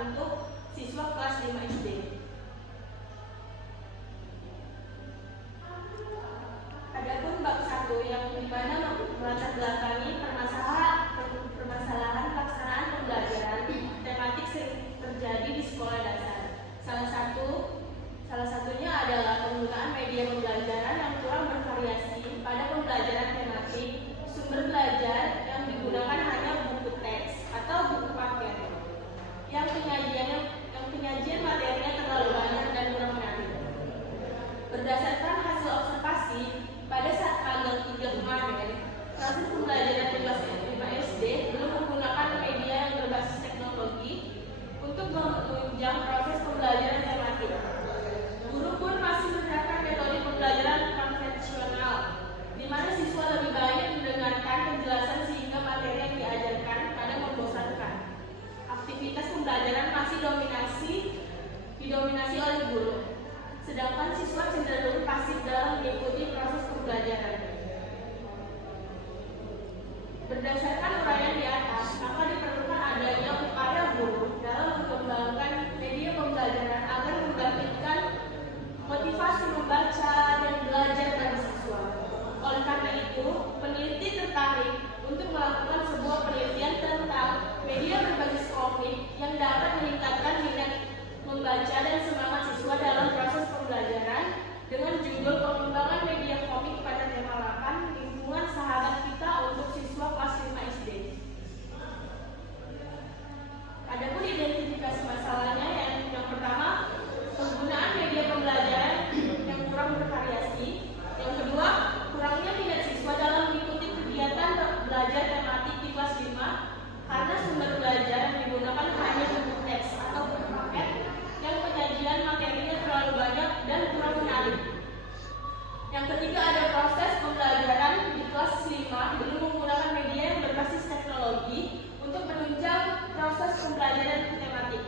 untuk siswa kelas 5 SD. Adapun bab 1 yang dimana melatar belakangi permasalahan pelaksanaan pembelajaran tematik sering terjadi di sekolah dasar. Salah satunya adalah penggunaan media pembelajaran yang kurang bervariasi pada pembelajaran tematik, sumber belajar yang digunakan hanya buku teks atau buku paket, yang penyajian materinya terlalu banyak dan kurang menarik. Berdasarkan hasil observasi, pada saat tanggal 3 kemarin, proses pembelajaran di kelas 5 SD belum menggunakan media yang berbasis teknologi untuk menunjang proses pembelajaran tematik. Guru pun masih menerapkan metode pembelajaran konvensional, di mana siswa lebih banyak mendengarkan penjelasan sehingga materi yang diajarkan kadang membosankan. Aktivitas pembelajaran masih didominasi oleh guru, sedangkan siswa cenderung pasif dalam mengikuti proses pembelajaran. Berdasarkan uraian di atas, maka diperlukan adanya upaya guru dalam mengembangkan media pembelajaran agar membangkitkan motivasi membaca dan belajar bagi siswa. Oleh karena itu, peneliti tertarik untuk melakukan sebuah penelitian tentang media berbasis komik yang dapat meningkatkan minat membaca dan semangat siswa dalam proses pembelajaran dengan judul pengembangan media komik pada tema 8 lingkungan sahabat kita untuk siswa kelas 5 SD. Adapun identifikasi masalahnya yang pertama, penggunaan media pembelajaran yang kurang bervariasi. Yang kedua, kurangnya minat siswa dalam mengikuti kegiatan belajar tematik di kelas 5 karena sumber belajar yang digunakan hanya buku teks atau buku paket yang penyajian materinya terlalu banyak dan kurang menarik. Yang ketiga, ada proses pembelajaran di kelas 5 belum menggunakan media yang berbasis teknologi untuk menunjang proses pembelajaran tematik.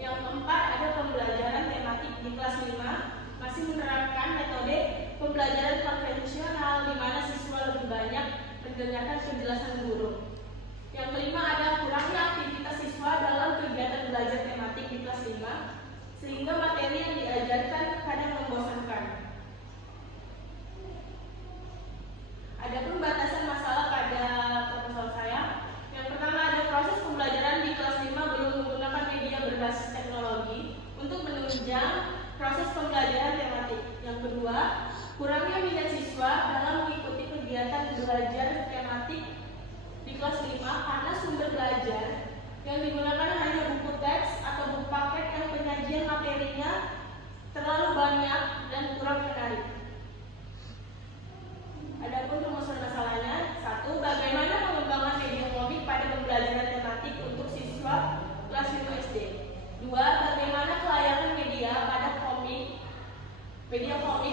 Yang keempat, ada pembelajaran tematik di kelas 5 masih menerapkan metode pembelajaran konvensional di mana siswa lebih banyak mendengarkan penjelasan guru. Yang kelima, ada kurangnya aktivitas siswa dalam kegiatan belajar tematik di kelas 5 sehingga materi yang diajarkan kadang membosankan. Adapun batasan masalah pada proposal saya, yang pertama ada proses pembelajaran di kelas 5 belum menggunakan media berbasis teknologi untuk menunjang proses pembelajaran tematik. Yang kedua, kurangnya minat siswa dalam mengikuti kegiatan belajar tematik di kelas 5 karena sumber belajar yang digunakan hanya buku teks atau buku paket yang penyajian materinya terlalu banyak dan kurang menarik. Adapun rumusan masalahnya, 1. Bagaimana pengembangan media komik pada pembelajaran tematik untuk siswa kelas 5 SD. 2. Bagaimana kelayakan media komik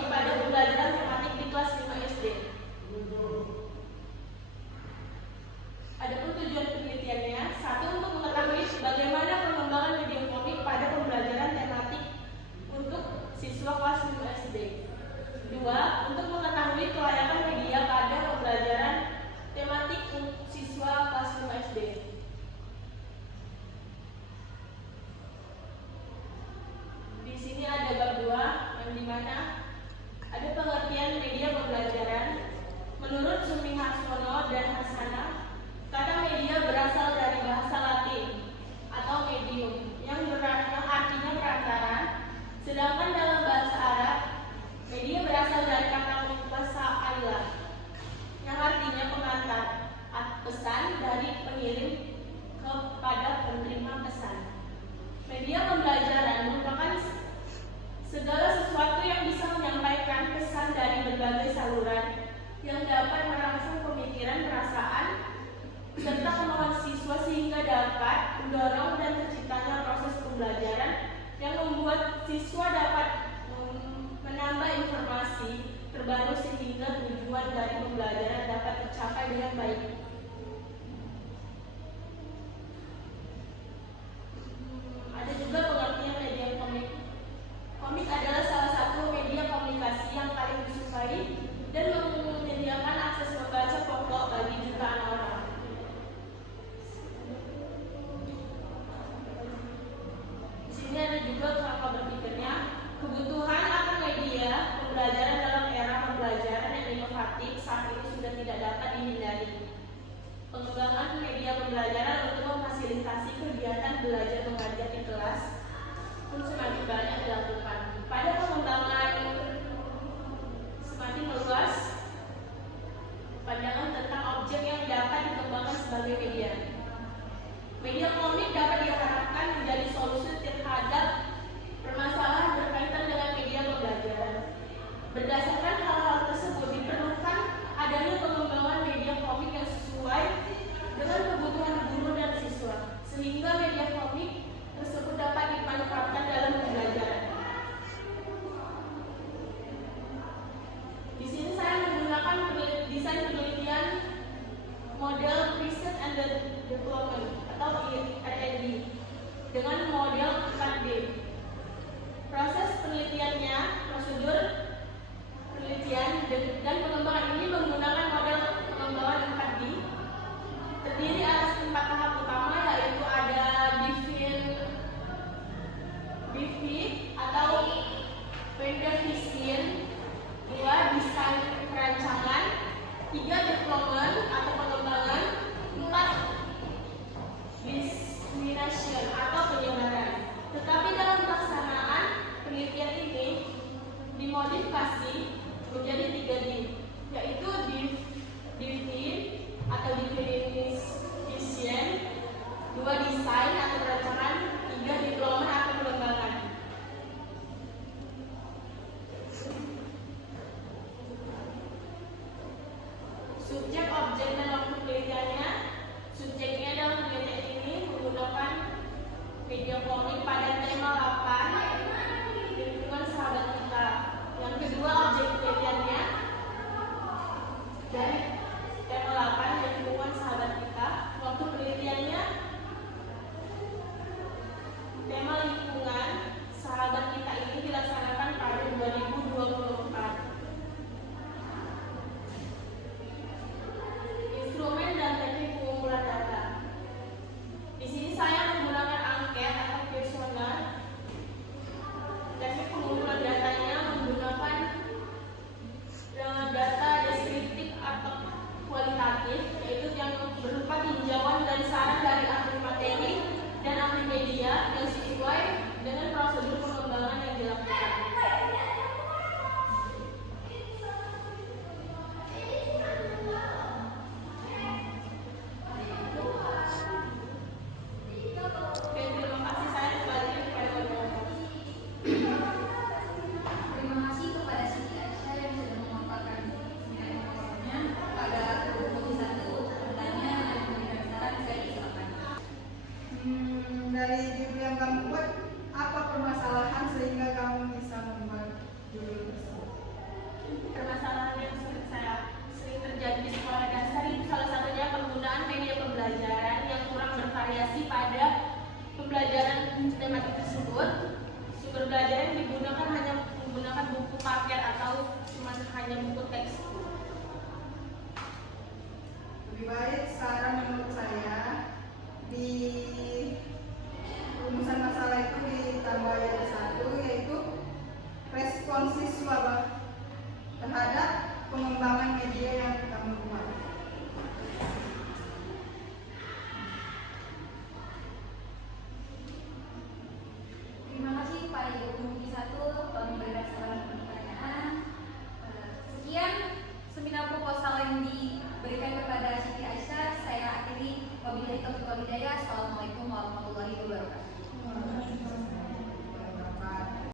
pada pembelajaran tematik di kelas 5 SD. Adapun tujuan penelitiannya, 1. Untuk mengetahui bagaimana pengembangan media komik pada pembelajaran tematik untuk siswa kelas 5 SD. 2. Untuk mengetahui kelayakan media pada pembelajaran tematik untuk siswa kelas 5 SD. Di sini ada bab 2 yang dimana ada pengertian media pembelajaran. Menurut Sumi Harsono dan Hasana, kata media berasal dari bahasa Latin atau medium yang artinya perantara, sedangkan dalam bahasa Arab media berasal dari kata wasa'ila yang artinya pengantar pesan dari pengirim kepada penerima pesan. Media pembelajaran merupakan segala sesuatu yang bisa menyampaikan pesan dari berbagai saluran yang dapat merangsang pemikiran, perasaan, serta kemauan siswa sehingga dapat mendorong dan terciptanya proses pembelajaran yang membuat siswa dapat menambah informasi terbaru sehingga tujuan dari pembelajaran dapat tercapai dengan baik. Ada juga pengertian media komik. Komik adalah salah satu media komunikasi yang paling disukai dan menyediakan akses membaca pokok bagi jutaan orang. pengembangan media pembelajaran untuk memfasilitasi kegiatan belajar mengajar di kelas pun semakin banyak dilakukan. Pada pengembangan semakin meluas, pandangan tentang objek yang dapat dikembangkan sebagai media. Media komik dapat diharapkan menjadi solusi terhadap permasalahan berkaitan dengan media pembelajaran. Berdasarkan hal-hal tersebut, diperlukan adanya pengembangan media komik yang sesuai dengan kebutuhan guru dan siswa, sehingga media komik tersebut dapat dimanfaatkan dalam pembelajaran. Di sini saya menggunakan desain penelitian model Research and Development atau R&D dengan model 4D. Proses penelitiannya, prosedur penelitian dan pengembangan ini menggunakan model pengembangan 4D. Terdiri atas 4 tahap utama, yaitu ada define atau Vision, 2 desain perancangan, 3 development atau pengembangan, 4 dissemination atau penyebaran. Tetapi dalam pelaksanaan penelitian ini dimodifikasi menjadi 3D, yaitu define atau definition, 2 desain atau perancangan, 3 development atau pengembangan. Subjek, objek, dan waktu penelitiannya. Subjeknya dalam penelitian ini menggunakan media komik pada tema 8, lingkungan sahabat kita. Yang kedua, objek penelitiannya dari tema 8, lingkungan sahabat kita. Waktu penelitiannya tema lingkungan sahabat kita ini dilaksanakan pada 2024. Instrumen dan teknik pengumpulan data. Di sini saya menggunakan angket atau kuesioner. Teknik pengumpulan datanya menggunakan data deskriptif atau kualitatif, yaitu yang berupa tinjauan dan saran dari ahli materi dan ahli media yang sesuai dengan prosedur pengembangan yang dilakukan. Oke, terima kasih. Saya kembali kepada moderator. Terima kasih kepada Siti Aisyah yang sudah memaparkan informasinya pada Komisi 1 bertanya dan memberikan saran. Saya silakan. Dari judul yang kamu buat, apa permasalahan sehingga kamu bisa membuat judul tersebut? Permasalahan yang sering terjadi di sekolah dasar itu salah satunya penggunaan media pembelajaran yang kurang bervariasi pada pembelajaran tematik tersebut. Sumber belajar yang digunakan hanya menggunakan buku paket atau cuma hanya buku teks. Lebih baik sekarang menurut saya di rumusan masalah itu ditambah yang satu, yaitu respon siswa terhadap pengembangan media yang kamu buat.